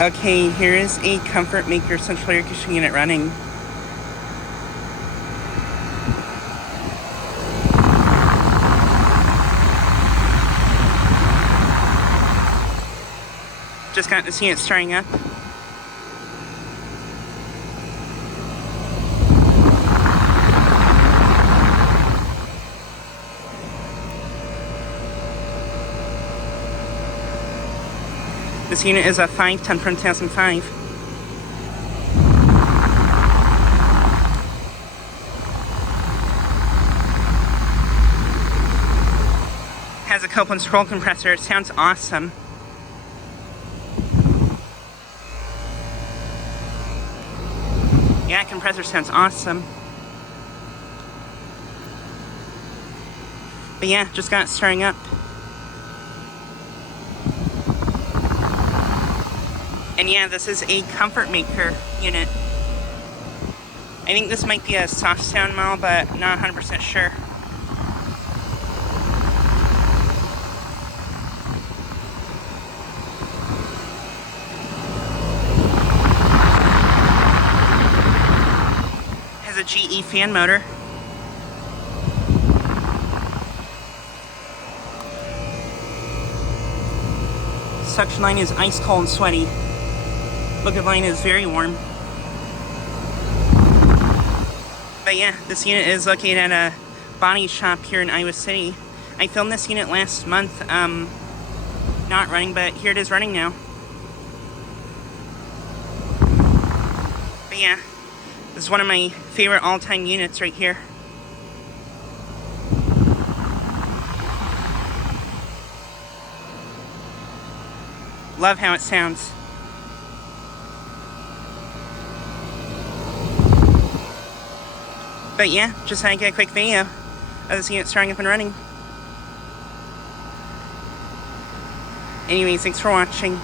Okay, here is a Comfortmaker central air conditioning unit running. Just got to see it starting up. This unit is a 510 from 2005. Has a Copeland scroll compressor. It sounds awesome. Yeah, compressor sounds awesome. But yeah, just got it starting up. And yeah, this is a Comfortmaker unit. I think this might be a SoftSound model, but not 100% sure. Has a GE fan motor. Suction line is ice cold and sweaty. Liquid line is very warm. But yeah, this unit is located at a body shop here in Iowa City. I filmed this unit last month, not running, but here it is running now. But yeah, this is one of my favorite all-time units right here. Love how it sounds. But yeah, just had to get a quick video of this unit starting up and running. Anyways, thanks for watching.